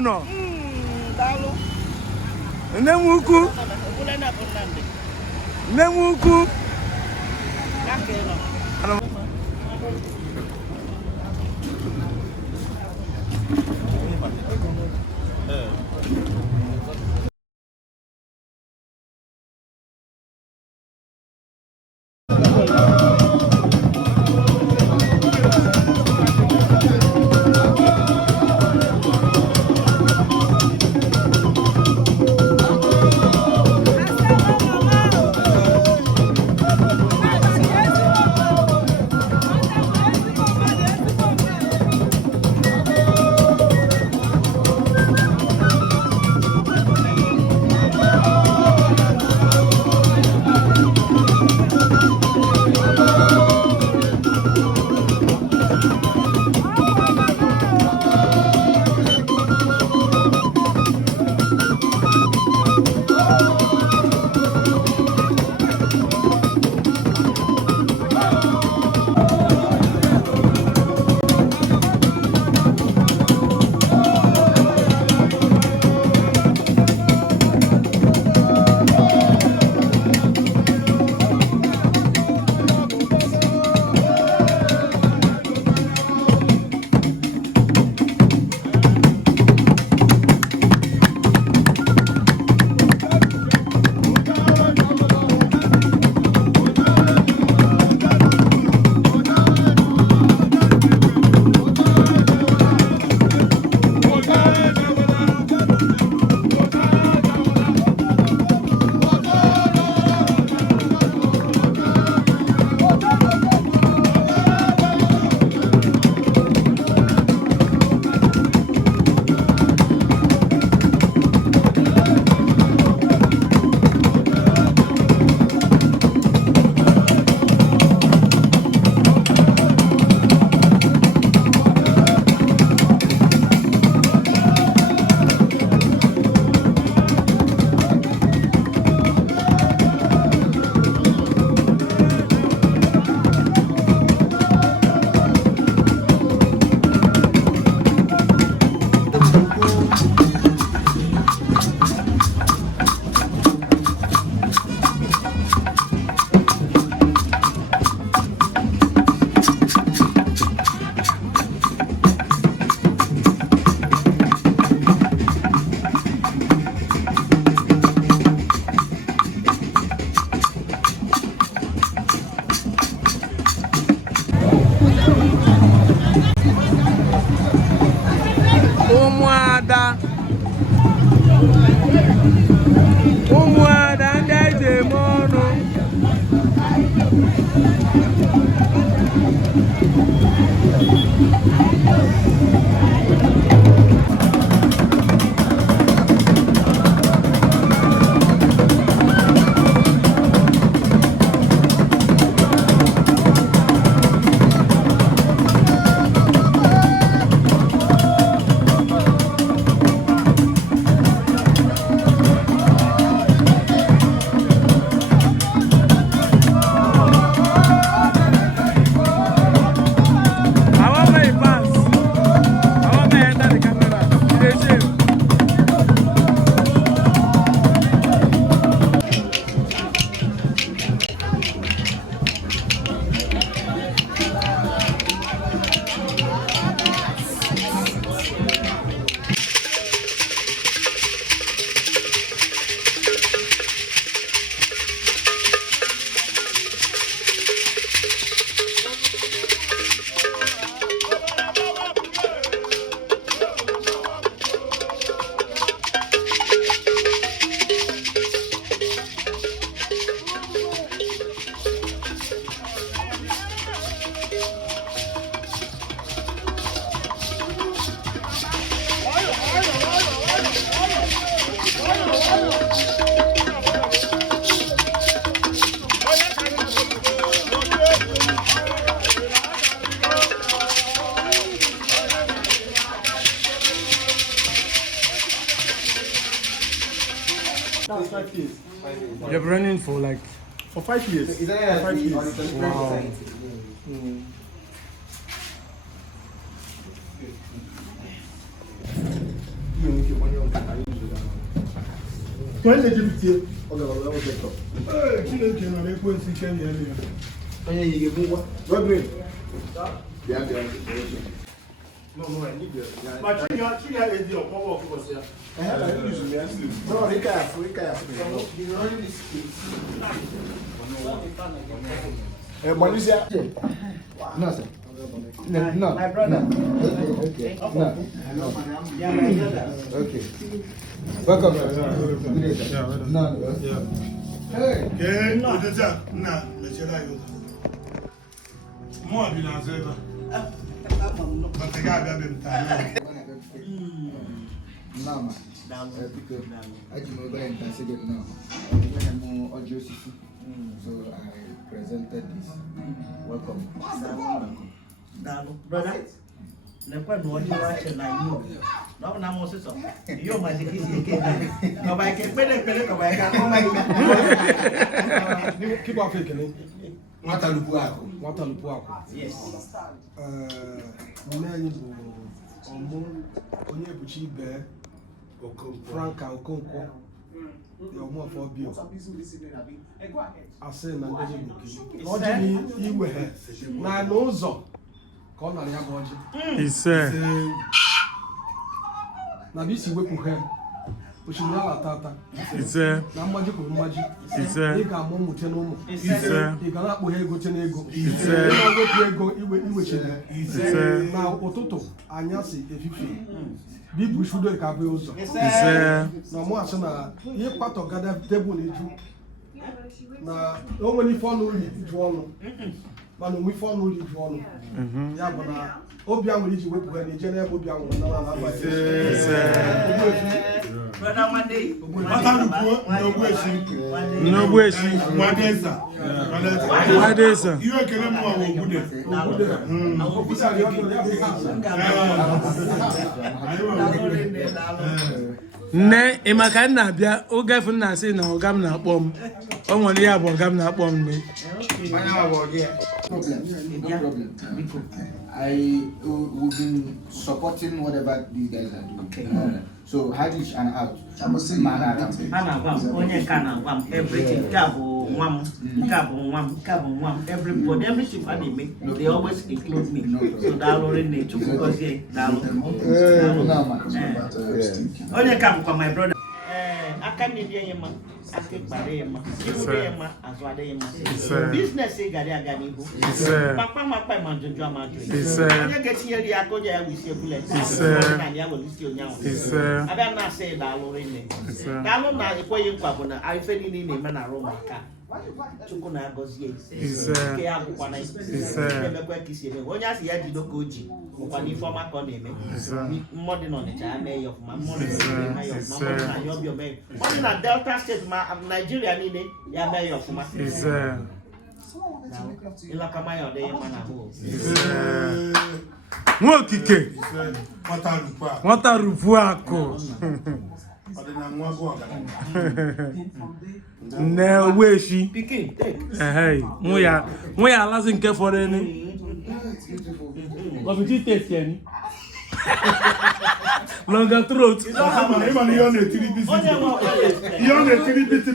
n'ụlọ. Nne m ukwu. Nne m ukwu. Umuada ndị eji eme ọnụ. That was 5 years. You've running for like... For 5 years. Is that 5 years. Wow. When they give it to you, hey, children are equal to Kenya. And you give me what? What grade? Yeah. No, I need it. But she is your power of course. No, we can't. Malaysia. No, sir. No. My brother. Okay. No. Yeah, my brother. Okay. Welcome, sir. Good day, sir. No. Yeah. Hey. Okay. No. Nah. Let's try it. More than ever. But I got them time. No, man. I just know that I said it now. I'm more audio system. So I presented this. Welcome. Brother, never know what you watch and I know. No, I'm also so. You're my disease again. No, I can pay the pellet of I can't. Keep on faking. Watalupuako. Yes. Nani Omo onye buchi be Franka Okonkwo. The Omo of Obior. I say na ndeje buki. Oji ni iwe he. Na n'ụzọ ka ọ nara ya bụ ọjị. Ise. Na bisi wepụ he. Oshimiri ala tata. Ise. Na mmaji kwuru mmaji. Ise. Ị ga-amụ mmụte n'ụmụ. Ise. Ị ga na-akpụ ha ego che n'ego. Ise. Ị na-wepụ ego iwechiri. Ise. Na ụtụtụ anyasị efifie. Bibu shudo ka bụ ụzọ. Ise. Na mụ asị na ihe kpatọ gada tebụl eju. Na o nwere ife ọnụ uri ju ọnụ. Mana onwe ife ọnụ uri ju ọnụ. Ya bụ na obi a nwere iji wepụ ya na ije n'ebe obi a nwere na ala abalị. Brother, one day. N'ogbueshi. Wadesa. Ihe ekele mụ ahụ ogude. Nne ịmaka nna abịa oge efu nna asị na ọga m na-akpọ m o nwere ya bụ ọga m na-akpọ m nne No problem. We've been supporting whatever these guys are doing. Okay. So Hadish and out. Onye kana gwam everything kabo nwam everybody everything I make they always include me. So that already need to because onye kam kwa my brother Accompany yema akekpare yema yema azwade yema business e gari aga ni ho papa mapa manjojo amadu onye geti yeri akoja ya wisi ebule na ya wo list onya wo abia na say da lori ne da lo na ekwoye nkwa bụ na ife ni ni na na Roma ka Chukwu na agozie ke akwụkwa na emekwa kisi eme onye asị ya jido ka oji bụkwa n'ife ọma ka ọ na-eme mmọdụ na Onitsha ya mee ya ọfụma mmọdụ na ya ọfụma mmọdụ na ya Obior mee mmọdụ na Delta State ma Nigeria niile ya mee ya ọfụma ịlakama ya ọ dịghị mma na ahụ nwa okike nwata rupu akụ nne ogbueshi nwa ya alazi nke fọrọ ene ọbụji testi eni longer throat Ihe ọ na-etiri bisi